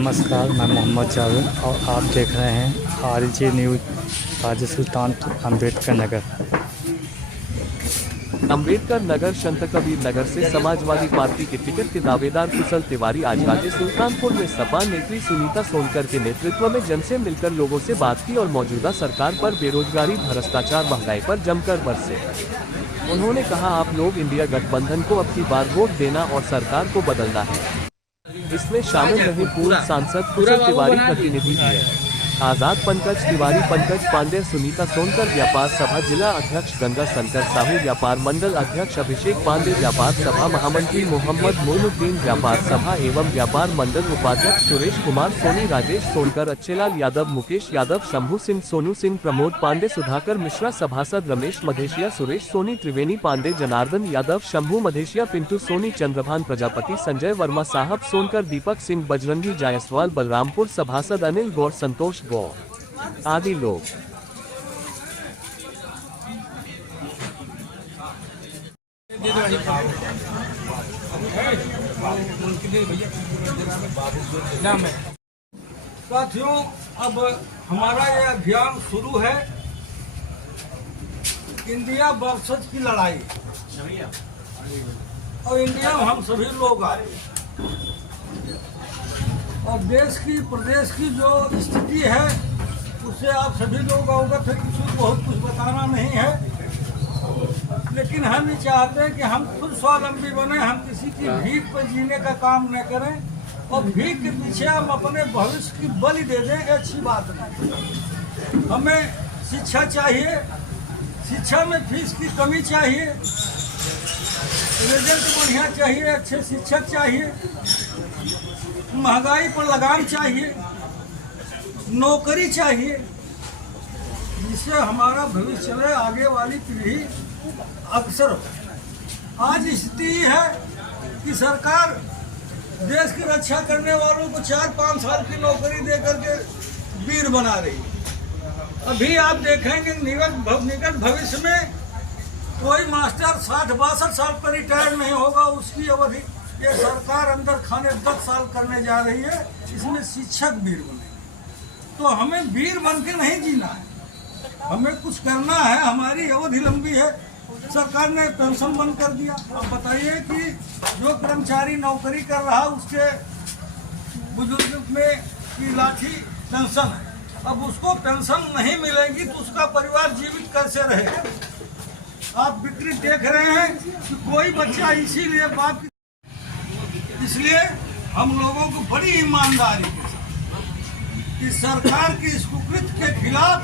नमस्कार, मैं मोहम्मद जावेद और आप देख रहे हैं आरजे न्यूज़। हाजी सुल्तानपुर अम्बेडकर नगर। अम्बेडकर नगर शंतकबीर नगर से समाजवादी पार्टी के टिकट के दावेदार कुशल तिवारी आज हाजी सुल्तानपुर में सपा नेत्री सुनीता सोनकर के नेतृत्व में जन से मिलकर लोगों से बात की और मौजूदा सरकार पर बेरोजगारी, भ्रष्टाचार, महंगाई पर जमकर बरसे। उन्होंने कहा, आप लोग इंडिया गठबंधन को अब की बार वोट देना और सरकार को बदलना है। इसमें शामिल रहे पूर्व सांसद कुशल तिवारी, प्रतिनिधि है आजाद पंकज तिवारी, पंकज पांडे, सुनीता सोनकर, व्यापार सभा जिला अध्यक्ष गंगा शंकर साहू, व्यापार मंडल अध्यक्ष अभिषेक पांडे, व्यापार सभा महामंत्री मोहम्मद मोइनुद्दीन, व्यापार सभा एवं व्यापार मंडल उपाध्यक्ष सुरेश कुमार सोनी, राजेश सोनकर, अच्छेलाल यादव, मुकेश यादव, शंभू सिंह, सोनू सिंह, प्रमोद पांडे, सुधाकर मिश्रा, सभासद रमेश मधेशिया, सुरेश सोनी, त्रिवेणी पांडे, जनार्दन यादव, शंभू मधेशिया, पिंटू सोनी, चंद्रभान प्रजापति, संजय वर्मा साहब, सोनकर, दीपक सिंह, बजरंगी जायसवाल, बलरामपुर, सभासद अनिल गौर, संतोष आदि लोग। साथियों, अब हमारा ये अभियान शुरू है, इंडिया वर्सेस की लड़ाई। और इंडिया में हम सभी लोग आए और देश की, प्रदेश की जो स्थिति है उससे आप सभी लोग अवगत है, किसी को बहुत कुछ बताना नहीं है। लेकिन हम ये चाहते हैं कि हम खुद स्वावलंबी बने, हम किसी की भीख पर जीने का काम न करें और भीख के पीछे हम अपने भविष्य की बलि दे दें, अच्छी बात नहीं। हमें शिक्षा चाहिए, शिक्षा में फीस की कमी चाहिए, रिजल्ट बढ़िया चाहिए, अच्छे शिक्षक चाहिए, महंगाई पर लगाम चाहिए, नौकरी चाहिए, जिससे हमारा भविष्य चले, आगे वाली पीढ़ी अग्रसर हो। आज स्थिति है कि सरकार देश की रक्षा करने वालों को 4-5 साल की नौकरी दे करके वीर बना रही है। अभी आप देखेंगे निकट भविष्य में कोई मास्टर 60-62 साल पर रिटायर नहीं होगा, उसकी अवधि ये सरकार अंदर खाने 10 साल करने जा रही है। इसमें शिक्षक वीर बने, तो हमें वीर बन के नहीं जीना है, हमें कुछ करना है। हमारी अवधि लंबी है, सरकार ने पेंशन बंद कर दिया। अब बताइए कि जो कर्मचारी नौकरी कर रहा उसके बुजुर्ग में की लाठी पेंशन है, अब उसको पेंशन नहीं मिलेगी तो उसका परिवार जीवित कैसे रहेगा। आप विकृत देख रहे हैं कि कोई बच्चा, इसीलिए बाप, इसलिए हम लोगों को बड़ी ईमानदारी के साथ कि सरकार की इस कुकृत्य के खिलाफ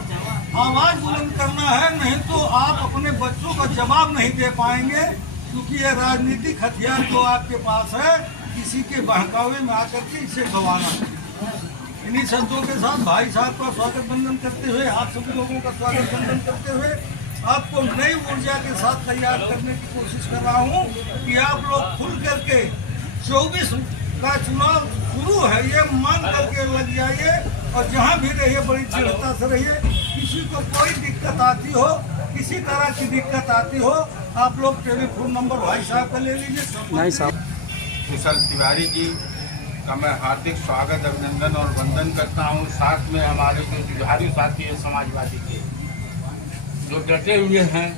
आवाज बुलंद करना है, नहीं तो आप अपने बच्चों का जवाब नहीं दे पाएंगे, क्योंकि ये राजनीतिक हथियार जो आपके पास है, किसी के बहकावे में आकर के इसे गंवाना है। इन्हीं शब्दों के साथ भाई साहब का स्वागत बंदन करते हुए, आप सभी लोगों का स्वागत बंदन करते हुए आपको नई ऊर्जा के साथ तैयार करने की कोशिश कर रहा हूँ कि आप लोग खुल करके 24 का चुनाव शुरू है, ये मान करके लग जाइए और जहाँ भी रहिए बड़ी दृढ़ता से रहिए। किसी को कोई दिक्कत आती हो, किसी तरह की दिक्कत आती हो, आप लोग टेलीफोन नंबर भाई साहब का ले लीजिए। नहीं साहब, कुशल तिवारी जी का मैं हार्दिक स्वागत, अभिनंदन और वंदन करता हूँ। साथ में हमारे जो जुझारू साथी हैं समाजवादी के, जो डटे हुए हैं,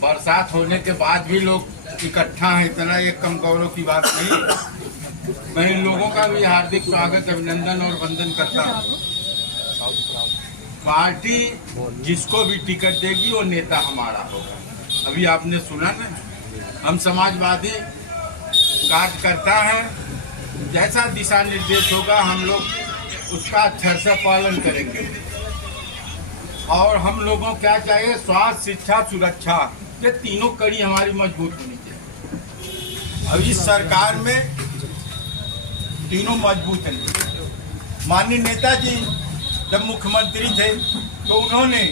बरसात होने के बाद भी लोग इकट्ठा है, इतना ये कम गौरव की बात नहीं। मैं इन लोगों का भी हार्दिक स्वागत, अभिनंदन और वंदन करता हूँ। पार्टी जिसको भी टिकट देगी वो नेता हमारा होगा। अभी आपने सुना ना, हम समाजवादी कार्यकर्ता हैं, जैसा दिशा निर्देश होगा हम लोग उसका अच्छे से पालन करेंगे। और हम लोगों क्या चाहिए, स्वास्थ्य, शिक्षा, सुरक्षा, ये तीनों कड़ी हमारी मजबूत होनी चाहिए। अब इस सरकार में तीनों मजबूत हैं। माननीय नेताजी जब मुख्यमंत्री थे तो उन्होंने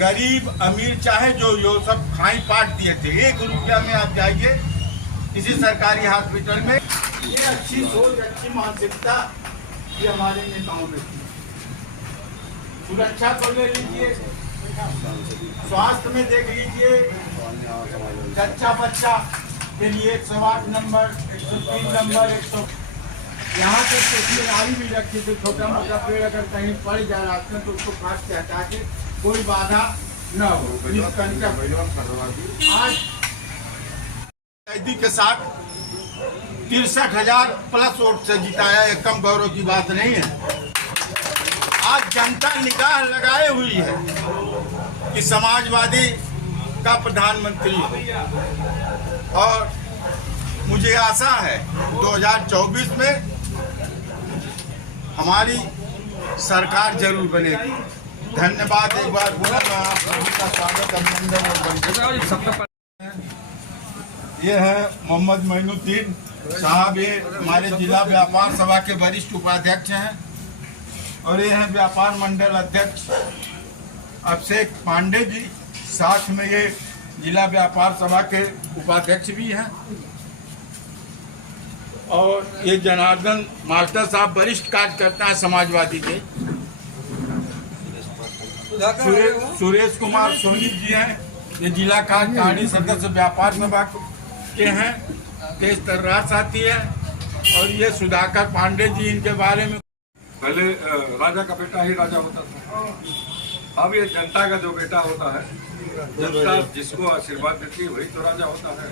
गरीब अमीर चाहे जो सब खाई पाट दिए थे। 1 रुपया में आप जाइए किसी सरकारी हॉस्पिटल में, ये अच्छी सोच, अच्छी मानसिकता ये हमारे नेताओं में थी। सुरक्षा को ले लीजिए, स्वास्थ्य में देख लीजिए, बच्चा के लिए 108 नंबर, 103 नंबर, यहाँ पे इसमें आरी भी रखी थी, छोटा मोटा पेड़ अगर कहीं पड़ जाए रास्ते में तो उसको काट के हटा के कोई बाधा न हो। इस कंचक आज कैदी के साथ 63,000 प्लस वोट से जिताया, एक कम गौरव की बात नहीं है। आज जनता निगाह लगाए हुई है कि समाजवादी का प्रधानमंत्री हो, और मुझे आशा है 2024 में हमारी सरकार जरूर बनेगी। धन्यवाद एक बार बोला, मैं आप सभी का स्वागत, अभिनंदन और बंदे। ये है मोहम्मद मोइनुद्दीन साहब, ये हमारे जिला व्यापार सभा के वरिष्ठ उपाध्यक्ष हैं, और ये हैं व्यापार मंडल अध्यक्ष अभिषेक पांडे जी, साथ में ये जिला व्यापार सभा के उपाध्यक्ष भी हैं, और ये जनार्दन मास्टर साहब वरिष्ठ कार्यकर्ता हैं समाजवादी के। सुरेश कुमार सोनी जी हैं, ये जिला कार्यकारिणी सदस्य व्यापार सभा के हैं। तेज तर्रार साथी है, और ये सुधाकर पांडे जी, इनके बारे में पहले राजा का बेटा ही राजा होता था, अब ये जनता का जो बेटा होता है, जनता जिसको आशीर्वाद देती है वही तो राजा होता है।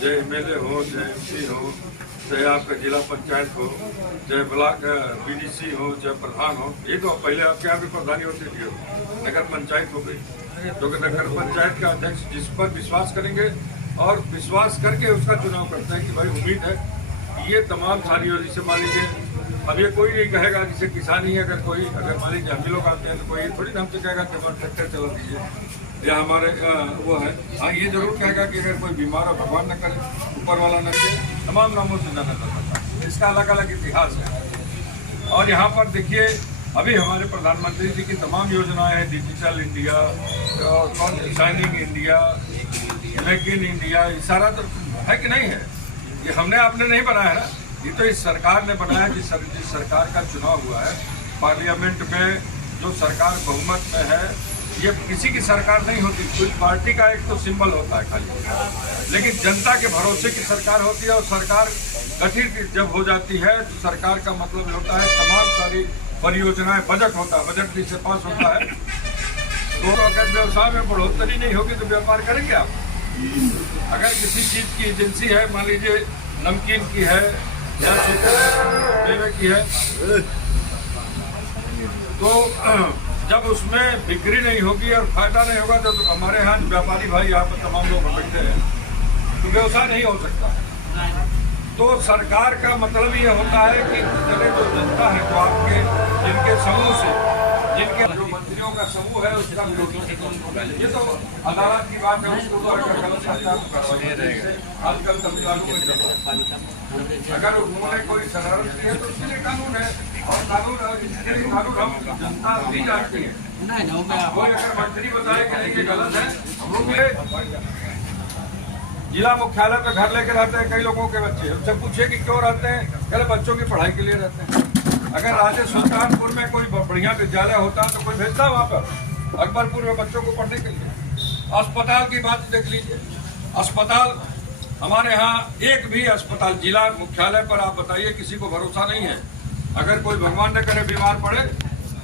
चाहे एमएलए हो, चाहे एमपी हो, चाहे आपका जिला पंचायत हो, चाहे ब्लॉक बीडीसी हो, चाहे प्रधान हो। ये तो पहले आपके यहाँ भी प्रधानी होती थी, नगर पंचायत हो गई, तो नगर पंचायत का अध्यक्ष जिस पर विश्वास करेंगे और विश्वास करके उसका चुनाव करते हैं कि भाई उम्मीद है ये तमाम सारी, और जिसे मान लीजिए अब ये कोई नहीं कहेगा जिसे किसानी अगर मान लीजिए हम लोग आते हैं तो कोई थोड़ी हमसे कहेगा कि हमारा ट्रैक्टर चला दीजिए या हमारे वो है। हाँ, ये जरूर कहेगा कि अगर कोई बीमार हो, भगवान न करे, ऊपर वाला न करे, तमाम नामों से जाना जाता था। इसका अलग अलग इतिहास है। और यहाँ पर देखिए अभी हमारे प्रधानमंत्री जी की तमाम योजनाएं हैं, digital India, designing India, make in India, ये सारा तो है कि नहीं है? ये हमने आपने नहीं बनाया है, ये तो इस सरकार ने बनाया। जिस सरकार का चुनाव हुआ है पार्लियामेंट में, जो सरकार बहुमत में है, ये किसी की सरकार नहीं होती, कोई पार्टी का एक तो सिंबल होता है खाली, लेकिन जनता के भरोसे की सरकार होती है। और सरकार गठित जब हो जाती है तो सरकार का मतलब होता है तमाम सारी परियोजनाएं, बजट होता है, बजट जिससे पास होता है। तो अगर व्यवसाय में बढ़ोतरी नहीं होगी तो व्यापार करेंगे आप? अगर किसी चीज की एजेंसी है, मान लीजिए नमकीन की है या मेवे की है, तो जब उसमें बिक्री नहीं होगी और फायदा नहीं होगा, तो हमारे यहाँ व्यापारी भाई यहाँ पर तमाम लोग बैठे हैं, तो व्यवसाय नहीं हो सकता। तो सरकार का मतलब ये होता है कि चले जो जनता है, जो आपके जिनके समूह से, जिनके जो मंत्रियों का समूह है, उसका ये तो अदालत की बात है, उसको आजकल अगर उन्होंने कोई शरारत की है तो इसके लिए कानून है, और कानून इसके लिए कानून हम जनता भी जानती है। कोई अगर मंत्री बताए कि नहीं ये गलत है, हम लोग जिला मुख्यालय पे घर लेके रहते हैं कई लोगों के बच्चे, उनसे पूछे कि क्यों रहते हैं, कहते बच्चों की पढ़ाई के लिए रहते हैं। अगर राजे सुल्तानपुर में कोई बढ़िया विद्यालय होता तो कोई भेजता वहाँ पर अकबरपुर में बच्चों को पढ़ने के लिए। अस्पताल की बात देख लीजिए, अस्पताल हमारे यहाँ एक भी अस्पताल जिला मुख्यालय पर आप बताइए, किसी को भरोसा नहीं है। अगर कोई भगवान न करे बीमार पड़े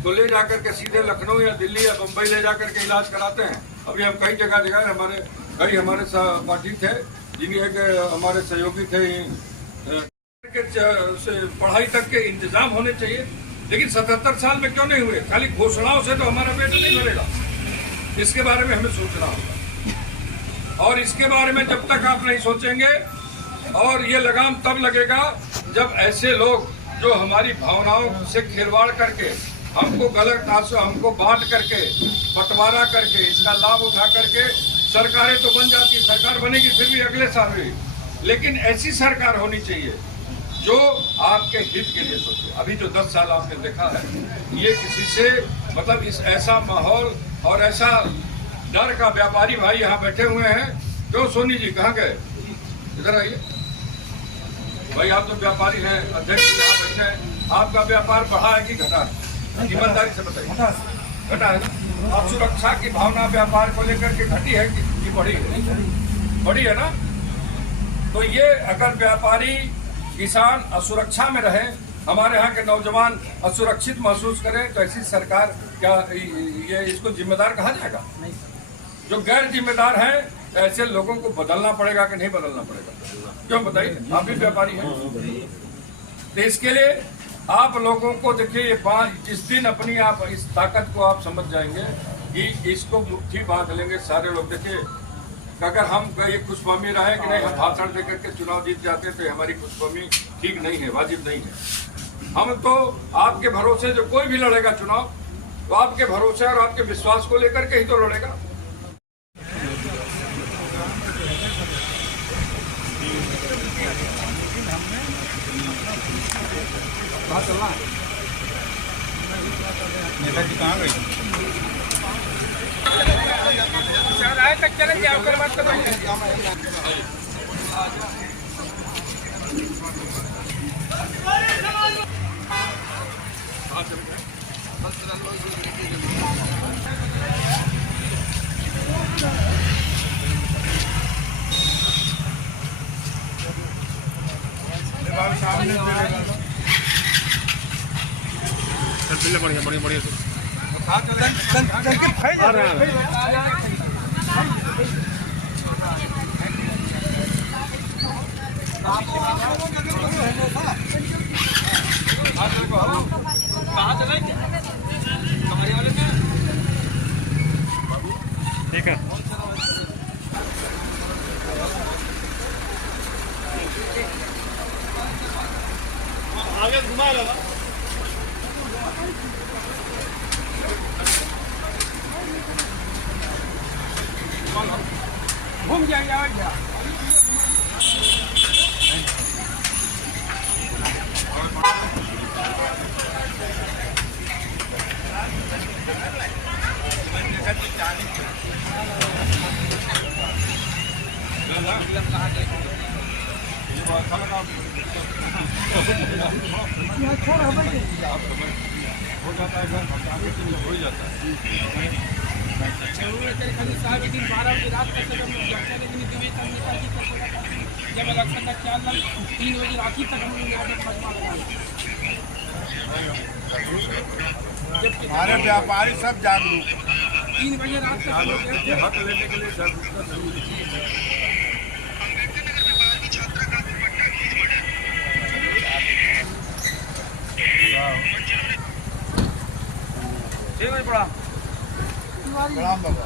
तो ले जाकर के सीधे लखनऊ या दिल्ली या मुंबई ले जाकर के इलाज कराते हैं। अभी हम कई जगह हमारे पार्टी थे, जिनके हमारे सहयोगी थे, पढ़ाई तक के इंतजाम होने चाहिए, लेकिन 77 साल में क्यों नहीं हुए? खाली घोषणाओं से तो हमारा पेट नहीं भरेगा, इसके बारे में हमें सोचना होगा। और इसके बारे में जब तक आप नहीं सोचेंगे, और ये लगाम तब लगेगा जब ऐसे लोग जो हमारी भावनाओं से खिलवाड़ करके, हमको गलत आंसू, हमको बांट करके, बंटवारा करके, इसका लाभ उठा करके सरकारें तो बन जाती, सरकार बनेगी फिर भी अगले साल भी, लेकिन ऐसी सरकार होनी चाहिए जो आपके हित के लिए सोचे। अभी जो 10 साल आपने देखा है, ये किसी से मतलब इस ऐसा माहौल और ऐसा डर का, व्यापारी भाई यहाँ बैठे हुए हैं। क्यों सोनी जी कहाँ गए? इधर आइए भाई, आप तो व्यापारी हैं, अध्यक्ष यहाँ बैठे हैं, आपका व्यापार बढ़ा है कि घटा है? ईमानदारी से बताइए। घटा है। अब सुरक्षा की भावना व्यापार को लेकर के घटी है कि बढ़ी है? बढ़ी है ना। तो ये अगर व्यापारी किसान असुरक्षा में रहे, हमारे यहाँ के नौजवान असुरक्षित महसूस करें, तो ऐसी सरकार क्या ये इसको जिम्मेदार कहा जाएगा? जो गैर जिम्मेदार है, ऐसे लोगों को बदलना पड़ेगा कि नहीं बदलना पड़ेगा? क्यों बताइए, आप भी व्यापारी हैं। तो इसके लिए आप लोगों को देखिए, जिस दिन अपनी आप इस ताकत को आप समझ जाएंगे कि इसको मुट्ठी बांध लेंगे सारे लोग। देखिए, अगर हम ये खुशफहमी रहे कि नहीं हम भाषण देकर के चुनाव जीत जाते, तो हमारी खुशफहमी ठीक नहीं है, वाजिब नहीं है। हम तो आपके भरोसे, जो कोई भी लड़ेगा चुनाव, तो आपके भरोसे और आपके विश्वास को लेकर के ही तो लड़ेगा। नेताजी कहाँ गए? तक चले जाओ कर बात कर बढ़िया बढ़िया बढ़िया ठीक है। आगे घुमा लो, घूम जाएंगे। हो जाता है, हो ही जाता है। जब इलेक्शन का ख्याल 3 बजे रात तक हम हमारे व्यापारी सब जागरूक, 3 बजे रात तक हक लेने के लिए जागरूकता जरूरी है। प्रणाम बाबा।